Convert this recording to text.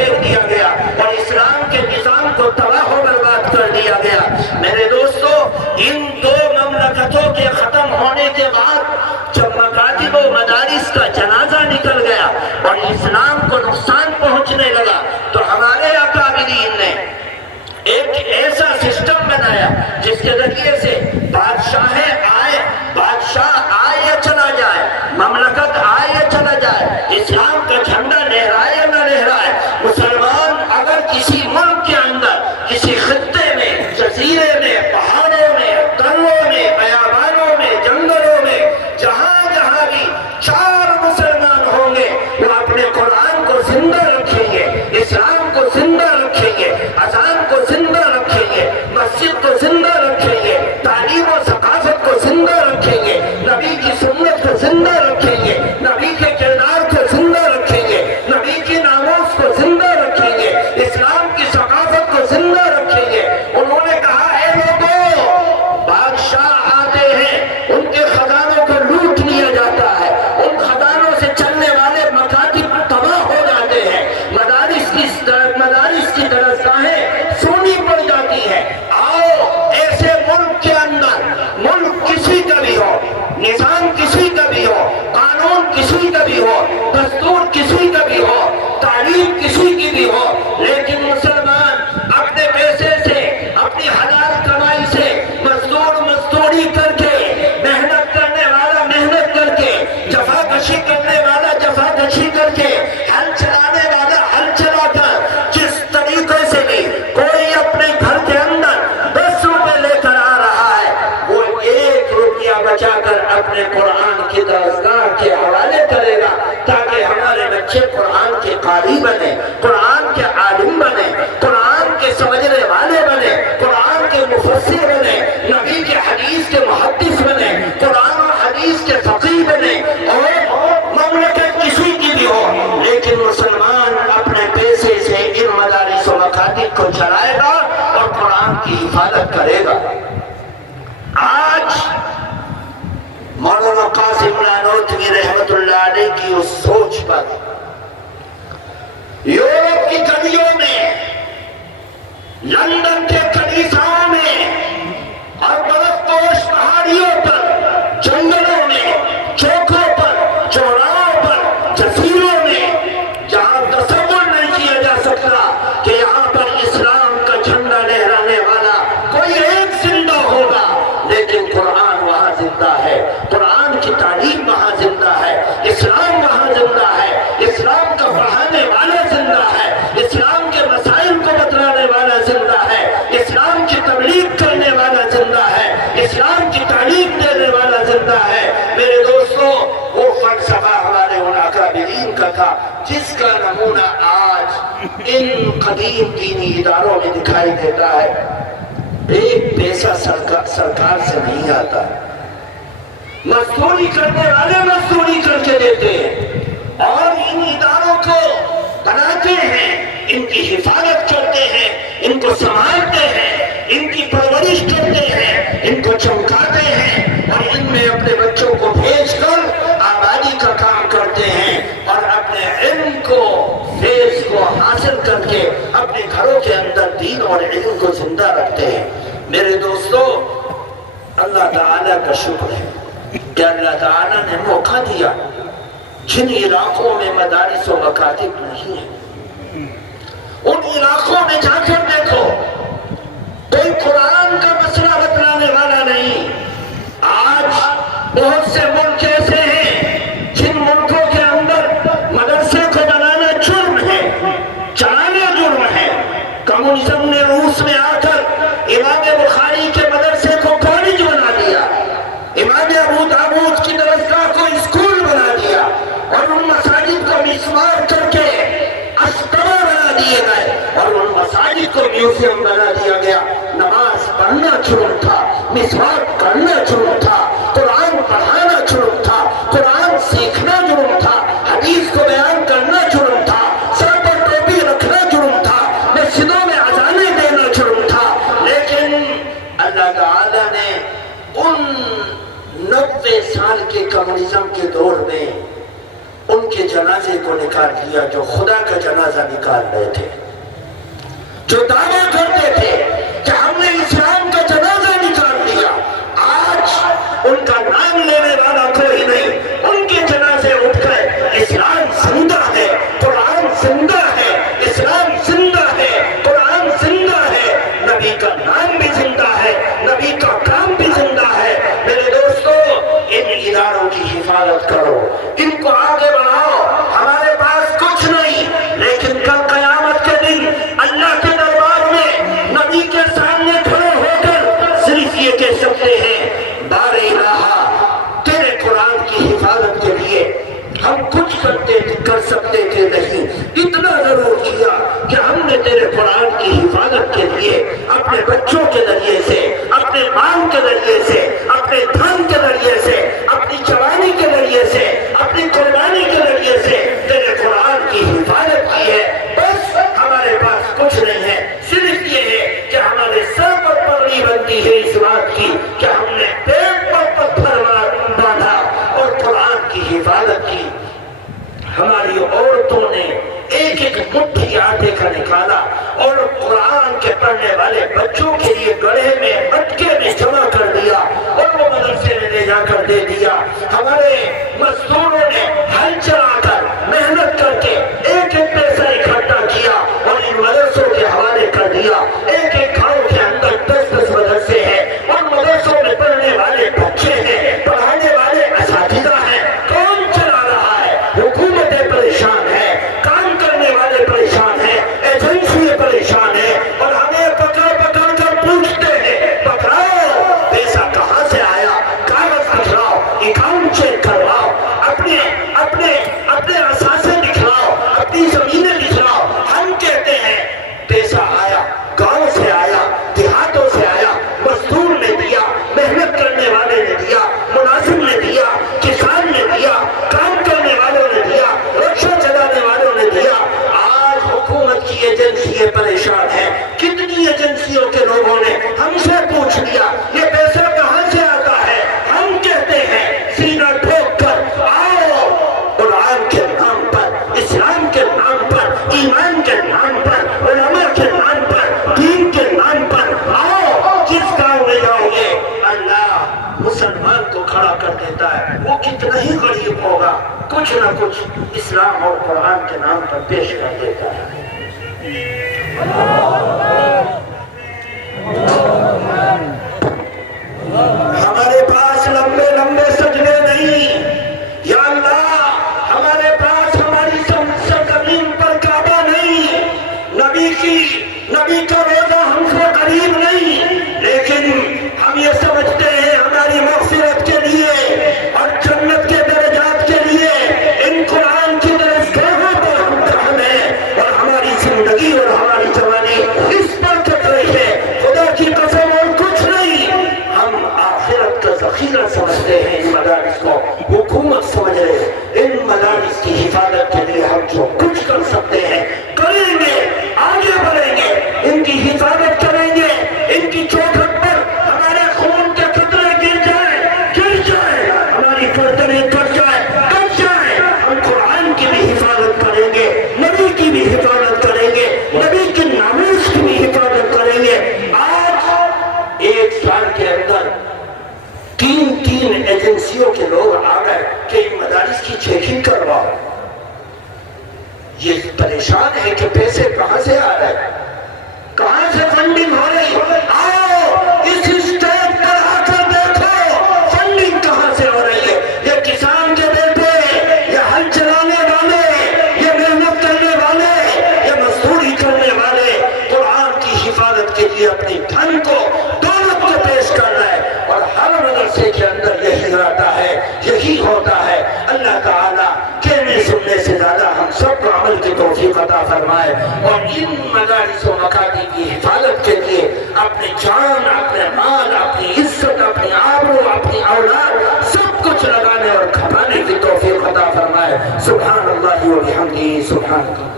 پھینک دیا گیا اور اسلام کے نظام کو تباہ و برباد کر دیا گیا۔ میرے دوستو، ان دو مملکتوں کے ختم ہونے کے بعد جب مکاتب و مدارس کا جنازہ نکل گیا اور اسلام کو نقصان پہنچنے لگا تو ہمارے اکابرین نے ایک ایسا سسٹم بنایا جس کے ذریعے سے بادشاہ آئے یا چلا جائے، مملکت آئے یا چلا جائے، اسلام کا جھنڈا لہرائے یا نہ لہرائے، مسلمان اگر کسی ملک کے اندر، کسی خطے میں، جزیرے میں، پہاڑوں میں، دروں میں، بیابانوں میں، جنگلوں میں، جہاں جہاں بھی 4 مسلمان ہوں گے وہ اپنے قرآن کو زندہ رکھیں گے، اسلام کو زندہ رکھیں گے، اذان کو زندہ رکھیں گے، مسجد کو زندہ رکھیں گے، تعلیم و ثقافت کو زندہ رکھیں گے، نبی کی سنت کو زندہ رکھیں گے، نبی کے کردار کو زندہ رکھیں گے، نبی کی ناموس کو زندہ رکھیں گے، اسلام کی ثقافت کو زندہ رکھیں گے۔ انہوں نے کہا اے لوگوں، بادشاہ آتے ہیں، ان کے خزانوں کو لوٹ لیا جاتا ہے، ان خزانوں سے چلنے والے مکاتب تباہ ہو جاتے ہیں، مدارس کی درسگاہیں سونی پڑ جاتی ہیں۔ آؤ ایسے ملک کے اندر، ملک کسی کا بھی ہو، نظام کسی کا بھی ہو، قانون کسی کا بھی ہو، دستور کسی کا بھی ہو، تعلیم کسی کی بھی ہو، لیکن مسلمان اپنے پیسے سے، اپنی حلال کمائی سے مزدوری کر کے، محنت کرنے والا محنت کر کے، جفا کشی کرنے والا جفا کشی کر کے، ہل چلانے والا ہل چلا کر، جس طریقے سے بھی کوئی اپنے گھر کے اندر 10 روپے لے کر آ رہا ہے، وہ 1 روپیہ بچا کر اپنے قرآن کی درسگاہ کے حوالے کرے گا تاکہ ہمارے بچے قرآن کے قاری بنے، قرآن کے عالم بنے، قرآن کے سمجھنے والے بنے، قرآن کے مفسر بنے، نبی کے حدیث کے محدث بنے، قرآن اور حدیث کے فقیہ بنے، اور مملکت کسی کی بھی ہو لیکن مسلمان اپنے پیسے سے ان مدارس و مکاتب کو چلائے گا اور قرآن کی حفاظت کرے گا۔ آج مولانا قاسم نانوتوی رحمت اللہ علیہ کی اس سوچ پر یورپ کی گلیوں میں، لندن کے کلیساؤں میں اور برف پوش پہاڑیوں پر، جنگلوں میں، چوکوں پر، چوراہوں پر، جزیروں میں، جہاں تصور نہیں کیا جا سکتا کہ یہاں پر اسلام کا جھنڈا لہرانے والا کوئی ایک زندہ ہوگا، لیکن قرآن وہاں زندہ ہے، قرآن کی تعلیم وہاں زندہ ہے، اسلام وہاں زندہ ہے، اسلام کا پڑھانے والا زندہ ہے، اسلام کے مسائل کو بتلانے والا زندہ ہے، اسلام کی تبلیغ کرنے والا زندہ ہے، اسلام کی تعلیم دینے والا زندہ ہے۔ میرے دوستو، وہ فلسفہ ہمارے ان اکابرین کا تھا جس کا نمونہ آج ان قدیم دینی اداروں میں دکھائی دیتا ہے۔ ایک پیسہ سرکار سے نہیں آتا، مزدوری کرنے والے مزدوری کر کے دیتے ہیں اور ان اداروں کو بناتے ہیں، ان کی حفاظت کرتے ہیں، ان کو سنبھالتے ہیں، ان کی پرورش کرتے ہیں، ان کو چمکاتے ہیں اور ان میں اپنے بچوں کو بھیج کر آبادی کا کام کرتے ہیں اور اپنے علم کو، فیض کو حاصل کر کے اپنے گھروں کے اندر دین اور علم کو زندہ رکھتے ہیں۔ میرے دوستو، اللہ تعالیٰ کا شکر ہے کہ اللہ تعالیٰ نے موقع دیا۔ جن علاقوں میں مدارس و مکاتب نہیں ہیں، ان علاقوں میں جا کر دیکھو، کوئی قرآن کا مسئلہ بتلانے والا نہیں۔ آج بہت سے ملک ایسے ہیں جن ملکوں کے اندر مدرسے کو بنانا جرم ہے، چلانا جرم ہے۔ کمیونزم نے روس میں آ کر امام بخاری کے مدرسے کو کالج بنا دیا، امام ابو داؤد کی درسگاہ کو اسکول بنا دیا اور ان مساجد کو مسمار کر کے استوا بنا دیے گئے اور ان مساجد کو میوزیم بنا دیا گیا۔ نماز پڑھنا جرم تھا، مسواک کرنا جرم تھا، قرآن پڑھانا جرم تھا، قرآن سیکھنا جرم تھا، حدیث کو بیان کرنا جرم تھا، سر پر ٹوپی رکھنا جرم تھا، مسجدوں میں اذانیں دینا جرم تھا۔ لیکن اللہ تعالیٰ نے ان 90 سال کے کمیونزم کے دور میں ان کے جنازے کو نکال دیا جو خدا کا جنازہ نکال رہے تھے، جو دعویٰ کرتے تھے کہ ہم نے اسلام کا جنازہ نکال دیا، آج ان کا نام لینے والا کوئی نہیں، ان کے جنازے اٹھ گئے۔ اسلام زندہ ہے، قرآن زندہ ہے، اسلام زندہ ہے، قرآن زندہ ہے، نبی کا نام بھی زندہ ہے، نبی کا کام بھی زندہ ہے۔ میرے دوستو، ان اداروں کی حفاظت کرو، ان کو آگے بڑھاؤ۔ ہمارے پاس کچھ نہیں، لیکن کل قیامت کے دن اللہ کے دربار میں نبی کے سامنے کھڑے ہو کر صرف یہ کہہ سکتے ہیں، بار الہ، تیرے قرآن کی حفاظت کے لیے ہم کچھ کر سکتے تھے نہیں، اتنا ضرور کیا کہ ہم نے تیرے قرآن کی حفاظت کے لیے اپنے بچوں کے ذریعے سے، اپنے مال کے ذریعے سے، اپنے دھن کے ذریعے سے، اپنی جوانی کے ذریعے سے، اپنی قربانی کے ذریعے سے تیرے قرآن کی حفاظت کی ہے۔ بس ہمارے پاس کچھ نہیں ہے، صرف یہ ہے کہ ہمارے سر پر پگڑی بنتی ہے اس بات کی کہ ہم نے پیٹ پر پتھر باندھا اور قرآن کی حفاظت کی۔ ہماری عورتوں نے ایک ایک مٹھی آٹے کا نکالا اور قرآن کے پڑھنے والے بچوں کے لیے گڑھے میں مٹکے میں جمع کر دیا اور وہ مدرسے میں لے جا کر دے دیا۔ ہمارے مزدوروں نے ہل چلا کر محنت کر کے ایک ایک پیسہ اکٹھا کیا اور ان مدرسوں کے حوالے کر دیا۔ ایک ایک گاؤں کے اندر 10 مدرسے ہیں، ان مدرسوں میں پڑھنے والے بچے ہیں، پڑھانے والے اساتذہ ہیں۔ کون چلا رہا ہے؟ حکومتیں پریشان ہیں، کام کرنے والے پریشان ہیں، ایجنسیاں پریشان ہیں، اور ہمیں پکڑ پکڑ کر پوچھتے ہیں، پکڑاؤ پیسہ کہاں سے آیا، کاغذ دکھلاؤ، اکاؤنٹ چیک کرواؤ، اپنے اثاثے دکھلاؤ، اپنی زمینیں دکھلاؤ۔ ہم کہتے ہیں پیسہ آیا، گاؤں سے آیا، دیہاتوں سے آیا، مزدور نے دیا، محنت کرنے والے نے دیا، ملازم نے دیا، کسان نے دیا، کام کرنے والوں نے دیا، رکشہ چلانے والوں نے دیا۔ آج حکومت کی ایجنسیاں پریشان ہیں۔ کتنی ایجنسیوں کے لوگوں نے ہم سے پوچھ لیا یہ پیسہ کہاں سے آتا ہے؟ ہم کہتے ہیں سینہ ٹھوک کر آؤ، قرآن کے نام پر، اسلام کے نام پر، ایمان کے نام پر، علماء کے نام پر، دین کے نام پر آؤ۔ جس گاؤں میں جاؤ گے اللہ مسلمان کو کھڑا کر دیتا ہے، وہ کتنا ہی غریب ہوگا، کچھ نہ کچھ اسلام اور قرآن کے نام پر پیش کر دیتا ہے۔ ہمارے پاس لمبے لمبے سجدے نہیں، یا اللہ ہمارے پاس ہماری سرزمین پر کعبہ نہیں، نبی کا روزہ ہم سے قریب نہیں، لیکن ہم یہ سمجھتے ہیں ہماری مغفرت کے لیے اور جنت کے درجات کے لیے ان قرآن کی درسگاہوں پر ہم داخل ہیں، اور ہماری زندگی اور ہماری جوانی اس پر کٹ رہی ہے۔ خدا کی قسم اور کچھ نہیں، ہم آخرت کا ذخیرہ سمجھتے ہیں ان مدارس کو، حکومت سمجھ رہے ہیں۔ ان مدارس کی حفاظت کے لیے ہم جو کچھ کر سکتے ہیں کریں گے، آگے بڑھیں گے، ان کی حفاظت کریں گے، ان کی چوکھٹ پر ہمارے خون کے قطرے گر جائیں، ہماری گردنیں کٹ جائیں، ہم قرآن کی بھی حفاظت کریں گے، نبی کی بھی حفاظت کریں گے، نبی کے ناموس کی بھی حفاظت کریں گے۔ آج ایک سال کے اندر 3 ایجنسیوں کے لوگ آ گئے کہ ان مدارس کی چیکنگ کرواؤ۔ یہ پریشان ہے کہ پیسے کہاں سے آ رہے ہیں، کہاں سے فنڈنگ ہو رہی ہے۔ آؤ اس اسٹیج پر آ کر دیکھو فنڈنگ کہاں سے ہو رہی ہے۔ یہ کسان کے بیٹے، یہ ہل چلانے والے، یہ محنت کرنے والے، یہ مزدوری کرنے والے قرآن کی حفاظت کے لیے اپنی دھن کو دولت کو پیش کر رہے ہیں، اور ہر مدرسے کے اندر یہی رہتا ہے، یہی ہوتا ہے۔ اللہ تعالیٰ کہنے سننے سے زیادہ ہم سب کو عمل کی توفیق عطا فرمائے، اور ان مدارس و مکاتب کی حفاظت کے لیے اپنے جان، اپنے مال، اپنی عزت، اپنی آبرو، اپنی اولاد سب کچھ لگانے اور کھپانے کی توفیق عطا فرمائے۔ سبحان اللہ و بحمدہ، سبحان اللہ۔